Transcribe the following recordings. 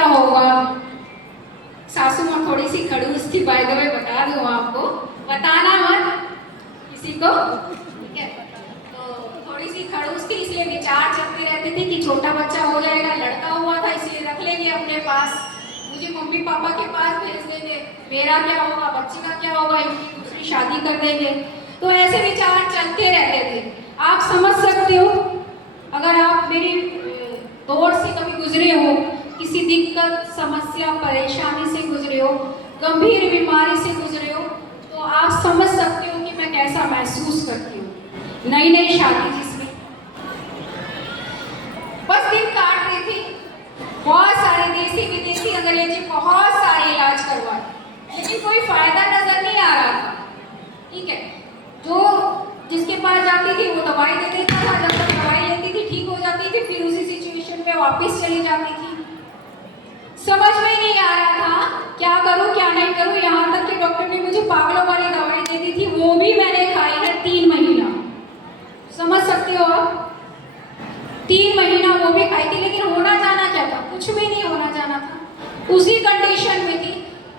क्या होगा। सासू माँ थोड़ी सी खड़ूस थी, बाय द वे बता दूं आपको, बताना मत किसी को, ठीक है। तो थोड़ी सी खड़ूस थी, इसलिए विचार चलते रहते थे कि छोटा बच्चा हो जाएगा, लड़का हुआ था इसलिए रख लेंगे अपने पास, मुझे मम्मी पापा के पास भेज देंगे, मेरा क्या होगा, बच्चे का क्या होगा, इनकी दूसरी शादी कर देंगे। तो ऐसे विचार चलते रहते थे। आप समझ सकते हो, अगर आप मेरी दौर से कभी गुजरे हो, किसी दिक्कत, समस्या, परेशानी से गुजरे हो, गंभीर बीमारी से गुजरे हो, तो आप समझ सकते हो कि मैं कैसा महसूस करती हूँ। नई नई शादी जिसमें बस दिन काट रही थी, बहुत सारे देसी विदेशी अंग्रेजी बहुत सारे इलाज करवाए, लेकिन कोई फायदा नजर नहीं आ रहा था, ठीक है। जो जिसके पास जाती थी वो दवाई दे देता था, जब तक दवाई लेती थी ठीक हो जाती थी, फिर उसी सिचुएशन में वापस चली जाती थी। समझ में नहीं आ रहा था क्या करूं क्या नहीं करूं, यहाँ तक कि डॉक्टर ने मुझे पागलों वाली दवाई दे दी थी, वो भी मैंने खाई है 3 महीना। समझ सकते हो आप, 3 महीना वो भी खाई थी, लेकिन होना जाना क्या था, कुछ भी नहीं होना जाना था, उसी कंडीशन में थी।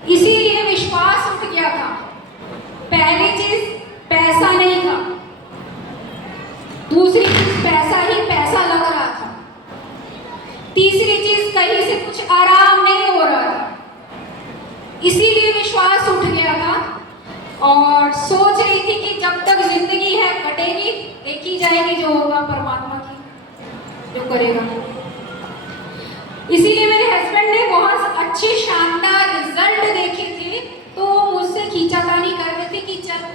इसीलिए विश्वास उठ गया था। पहली चीज पैसा नहीं था, दूसरी चीज पैसा ही पैसा लग रहा था, तीसरी चीज कहीं से कुछ आराम नहीं हो रहा था। इसीलिए विश्वास उठ गया था और सोच रही थी कि जब तक जिंदगी है कटेगी, देखी जाएगी, जो होगा परमात्मा की जो करेगा। इसीलिए मेरे हस्बैंड ने बहुत अच्छे शानदार रिजल्ट देखे थे, तो मुझसे खींचातानी कर रहे थे कि चल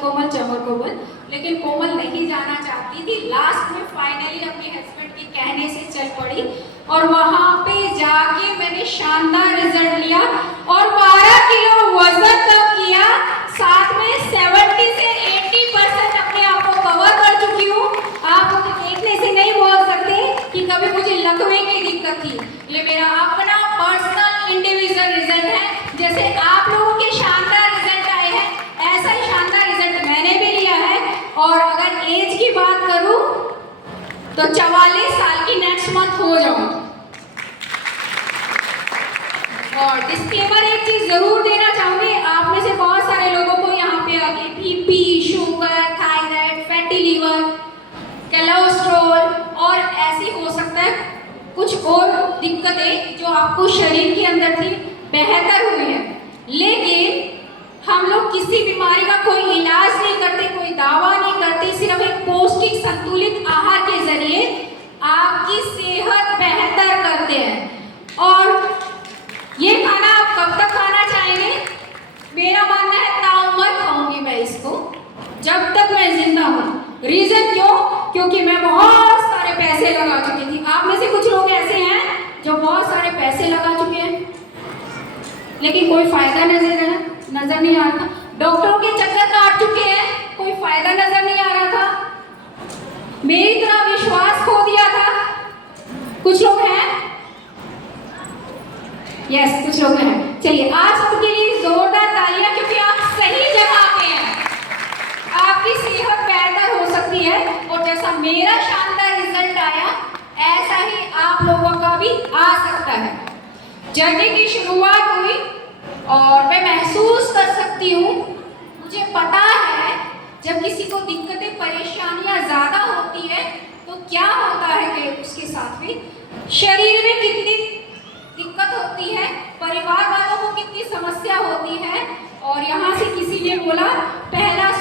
कोमल चमर कोमल, लेकिन कोमल नहीं जाना चाहती थी। लास्ट में फाइनली अपने हस्बैंड के कहने से चल पड़ी और वहां पे जाके मैंने शानदार रिजल्ट लिया और 12 किलो वजन कम किया, साथ में 70 से 80% अपने आप को कवर कर चुकी हूँ। आप मुझे देखने से नहीं बोल सकते कि कभी मुझे लकवे की दिक्कत थी। ये मेरा अपना पर्सनल इंडिविजुअल रिजल्ट है। जैसे आप लोगों के शानदार रिजल्ट आए हैं, ऐसा ही शानदार रिजल्ट मैंने भी लिया है। और अगर एज की बात करूं तो 44 साल की नेक्स्ट मंथ हो जाऊंगी। और डिस्क्लेमर एक चीज जरूर देना चाहूंगी, आप में से बहुत सारे लोगों को यहाँ पे आगे BP, sugar, thyroid, fatty liver, cholesterol और ऐसी हो सकता है कुछ और दिक्कतें जो आपको शरीर के अंदर थी बेहतर हुई है, लेकिन हम लोग किसी बीमारी का कोई इलाज नहीं करते, कोई दावा नहीं करते, सिर्फ एक पौष्टिक संतुलित आहार के जरिए आपकी सेहत बेहतर करते हैं। और ये खाना आप कब तक खाना चाहेंगे? मेरा मानना है ताउम्र खाऊंगी मैं इसको, जब तक मैं जिंदा हूँ। रीजन क्यों? क्योंकि मैं बहुत सारे पैसे लगा चुकी थी। आप में से कुछ लोग ऐसे हैं जो बहुत सारे पैसे लगा चुके हैं, लेकिन कोई फायदा नजर नहीं आ रहा था। डॉक्टरों के चक्कर काट चुके हैं, कोई फायदा नजर नहीं आ रहा था। मेरी तरह विश्वास खो दिया था। कुछ लोग हैं, यस कुछ लोग हैं। चलिए आज सबके लिए जोरदार तालियां, क्योंकि आप सही जगह पे हैं। आपकी सेहत बेहतर हो सकती है और जैसा मेरा शानदार रिजल्ट आया ऐसा ही आप लोगों का भी आ सकता है। जर्नी की शुरुआत हुई और मैं महसूस कर सकती हूँ, मुझे पता है जब किसी को दिक्कतें परेशानियां ज्यादा होती है तो क्या होता है कि उसके साथ भी शरीर में कितनी दिक्कत होती है, परिवार वालों को कितनी समस्या होती है। और यहाँ से किसी ने बोला पहला